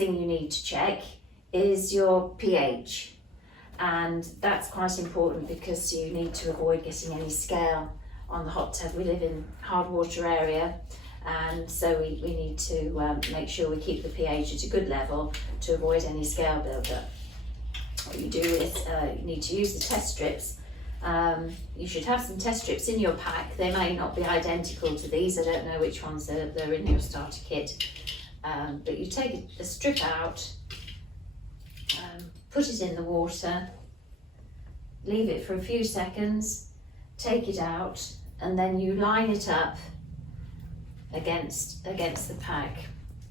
thing you need to check is your pH, and that's quite important because you need to avoid getting any scale on the hot tub. We live in hard water area, and so we need to make sure we keep the pH at a good level to avoid any scale buildup. What you do is you need to use the test strips. You should have some test strips in your pack. They may not be identical to these. I don't know which ones they're in your starter kit. But you take a strip out, put it in the water, leave it for a few seconds, take it out, and then you line it up against the pack.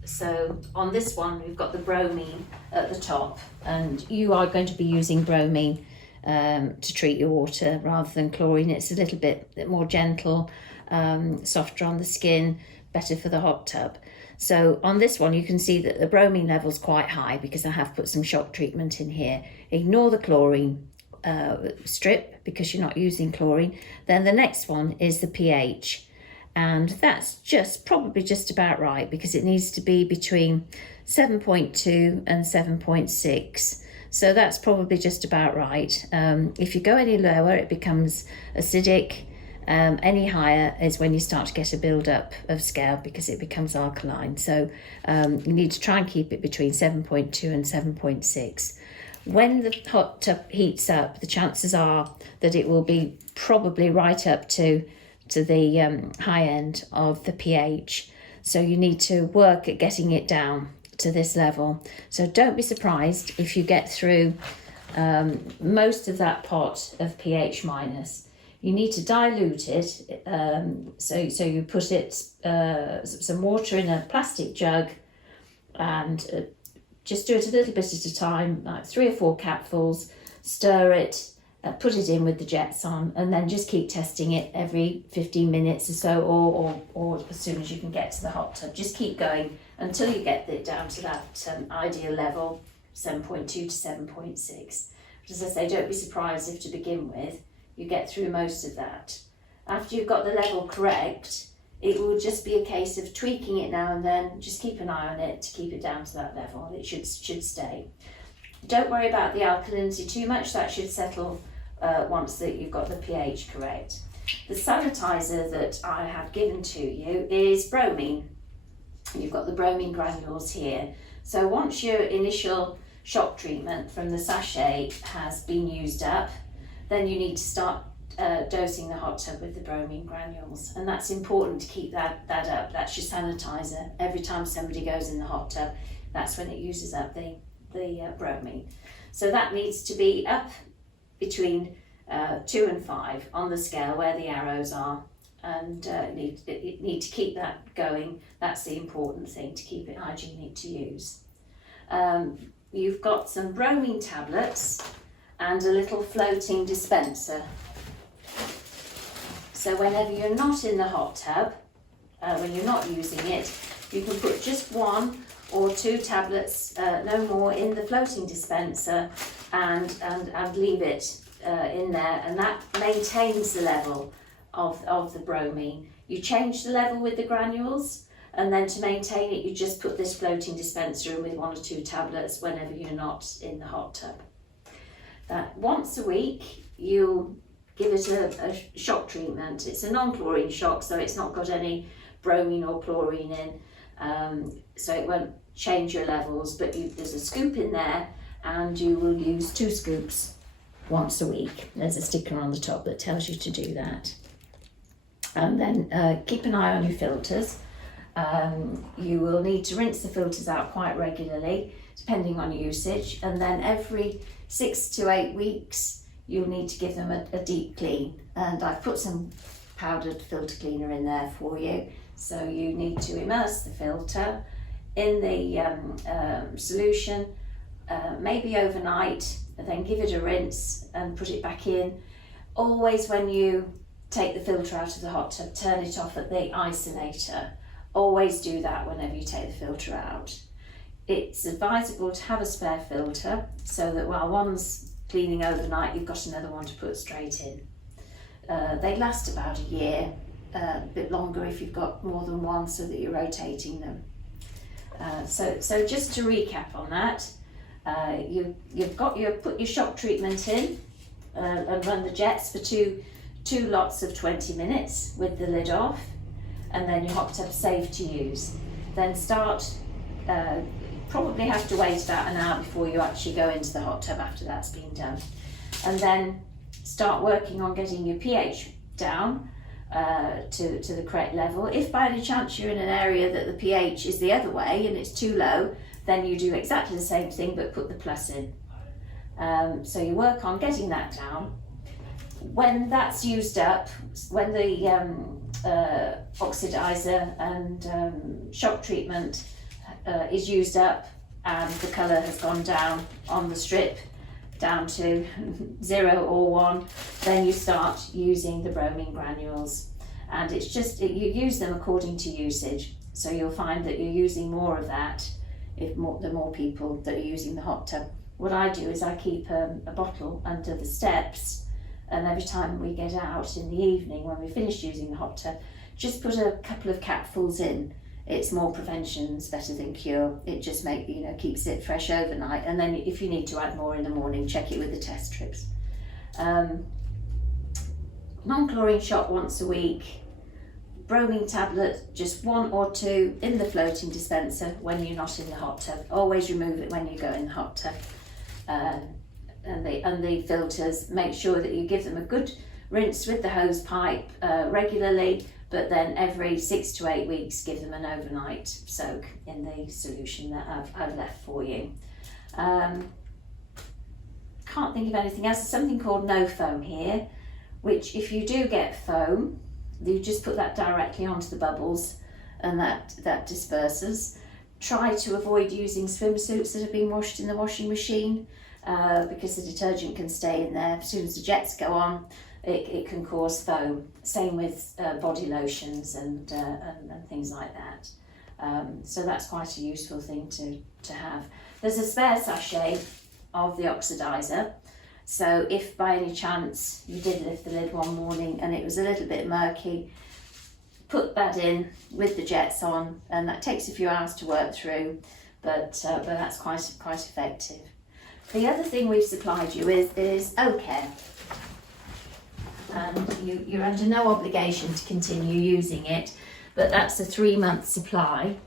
So on this one we've got the bromine at the top, and you are going to be using bromine to treat your water rather than chlorine. It's a little bit more gentle, softer on the skin, better for the hot tub. So on this one you can see that the bromine level's quite high because I have put some shock treatment in here. Ignore the chlorine strip because you're not using chlorine. Then the next one is the pH, and that's probably just about right because it needs to be between 7.2 and 7.6. So that's probably just about right. If you go any lower, it becomes acidic. Any higher is when you start to get a build-up of scale because it becomes alkaline. So you need to try and keep it between 7.2 and 7.6. When the hot tub heats up, the chances are that it will be probably right up to the high end of the pH. So you need to work at getting it down to this level. So don't be surprised if you get through most of that pot of pH minus. You need to dilute it, so you put it some water in a plastic jug and just do it a little bit at a time, like 3 or 4 capfuls, stir it, put it in with the jets on, and then just keep testing it every 15 minutes or so, or as soon as you can get to the hot tub. Just keep going until you get it down to that ideal level, 7.2 to 7.6. But as I say, don't be surprised if to begin with you get through most of that. After you've got the level correct, it will just be a case of tweaking it now and then. Just keep an eye on it to keep it down to that level. It should stay. Don't worry about the alkalinity too much. That should settle once that you've got the pH correct. The sanitizer that I have given to you is bromine. You've got the bromine granules here. So once your initial shock treatment from the sachet has been used up, then you need to start dosing the hot tub with the bromine granules, and that's important to keep that up. That's your sanitizer. Every time somebody goes in the hot tub, that's when it uses up the bromine. So that needs to be up between 2 and 5 on the scale where the arrows are, and need to keep that going. That's the important thing, to keep it hygienic to use. You've got some bromine tablets and a little floating dispenser. So whenever you're not in the hot tub, when you're not using it, you can put just 1 or 2 tablets, no more, in the floating dispenser and leave it in there, and that maintains the level of the bromine. You change the level with the granules, and then to maintain it you just put this floating dispenser in with 1 or 2 tablets whenever you're not in the hot tub. Once a week you give it a shock treatment. It's a non-chlorine shock, so it's not got any bromine or chlorine in, so it won't change your levels, but there's a scoop in there, and you will use 2 scoops once a week. There's a sticker on the top that tells you to do that. And then keep an eye on your filters. You will need to rinse the filters out quite regularly, depending on usage, and then every 6 to 8 weeks you'll need to give them a deep clean, and I've put some powdered filter cleaner in there for you. So you need to immerse the filter in the solution, maybe overnight, and then give it a rinse and put it back in. Always when you take the filter out of the hot tub, turn it off at the isolator. Always do that whenever you take the filter out. It's advisable to have a spare filter so that while one's cleaning overnight, you've got another one to put straight in. They last about a year, a bit longer if you've got more than one, so that you're rotating them. So just to recap on that, you've put your shock treatment in and run the jets for two lots of 20 minutes with the lid off, and then your hot tub's safe to use. Then start, probably have to wait about an hour before you actually go into the hot tub after that's been done. And then start working on getting your pH down to the correct level. If by any chance you're in an area that the pH is the other way and it's too low, then you do exactly the same thing but put the plus in. So you work on getting that down. When that's used up, when the oxidizer and shock treatment is used up and the colour has gone down on the strip down to 0 or 1, then you start using the bromine granules, and it's just you use them according to usage. So you'll find that you're using more of that the more people that are using the hot tub. What I do is I keep a bottle under the steps, and every time we get out in the evening when we finish using the hot tub, just put a couple of capfuls in. It's more prevention, it's better than cure. It just keeps it fresh overnight, and then if you need to add more in the morning, check it with the test strips. Non-chlorine shot once a week. Bromine tablet, just 1 or 2 in the floating dispenser when you're not in the hot tub. Always remove it when you go in the hot tub. And the filters, make sure that you give them a good rinse with the hose pipe regularly, but then every 6 to 8 weeks give them an overnight soak in the solution that I've left for you. Can't think of anything else. There's something called no foam here, which if you do get foam, you just put that directly onto the bubbles and that disperses. Try to avoid using swimsuits that have been washed in the washing machine because the detergent can stay in there. As soon as the jets go on, it can cause foam. Same with body lotions and things like that. So that's quite a useful thing to have. There's a spare sachet of the oxidizer. So if by any chance you did lift the lid one morning and it was a little bit murky, put that in with the jets on, and that takes a few hours to work through, but that's quite effective. The other thing we've supplied you with is O-Care, and you're under no obligation to continue using it, but that's a 3-month supply.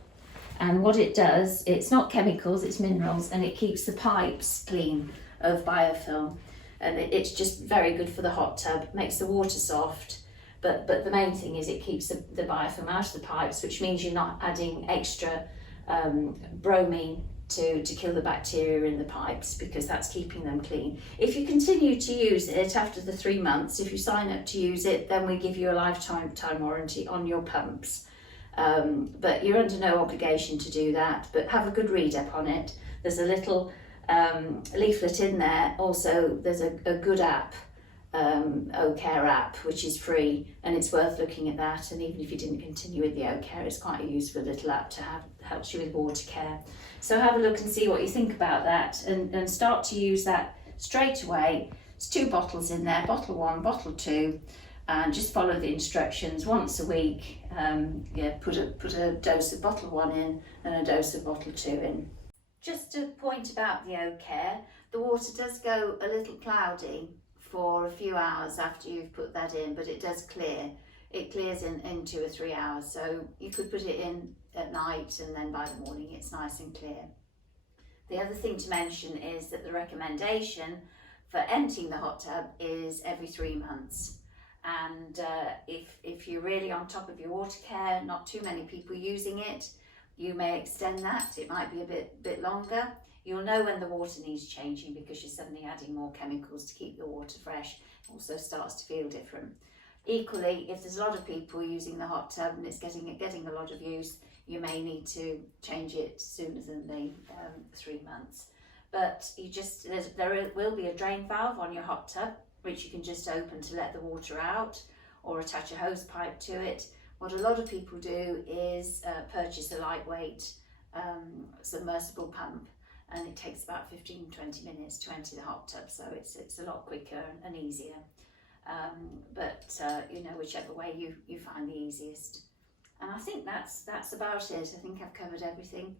And what it does, it's not chemicals, it's minerals, and it keeps the pipes clean of biofilm. And it's just very good for the hot tub, makes the water soft, but the main thing is it keeps the biofilm out of the pipes, which means you're not adding extra bromine to kill the bacteria in the pipes, because that's keeping them clean. If you continue to use it after the 3 months, if you sign up to use it, then we give you a lifetime warranty on your pumps. But you're under no obligation to do that, but have a good read up on it. There's a little leaflet in there. Also, there's a good app, O-Care app, which is free, and it's worth looking at that. And even if you didn't continue with the O-Care, it's quite a useful little app to have. Helps you with water care. So have a look and see what you think about that, and start to use that straight away. There's 2 bottles in there, bottle 1, bottle 2, and just follow the instructions once a week. Put a dose of bottle 1 in and a dose of bottle 2 in. Just a point about the O-Care, the water does go a little cloudy for a few hours after you've put that in, but it does clear. It clears in 2 or 3 hours, so you could put it in at night and then by the morning it's nice and clear. The other thing to mention is that the recommendation for emptying the hot tub is every 3 months. And if you're really on top of your water care, not too many people using it, you may extend that. It might be a bit longer. You'll know when the water needs changing because you're suddenly adding more chemicals to keep the water fresh. It also starts to feel different. Equally, if there's a lot of people using the hot tub and it's getting a lot of use, you may need to change it sooner than the 3 months. But there will be a drain valve on your hot tub, which you can just open to let the water out, or attach a hose pipe to it. What a lot of people do is purchase a lightweight submersible pump, and it takes about 15-20 minutes to empty the hot tub, so it's a lot quicker and easier. Whichever way you find the easiest. And I think that's about it. I think I've covered everything.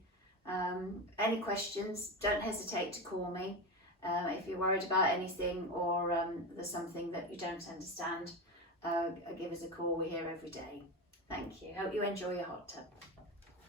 Any questions, don't hesitate to call me. If you're worried about anything or there's something that you don't understand, give us a call. We're here every day. Thank you. Hope you enjoy your hot tub.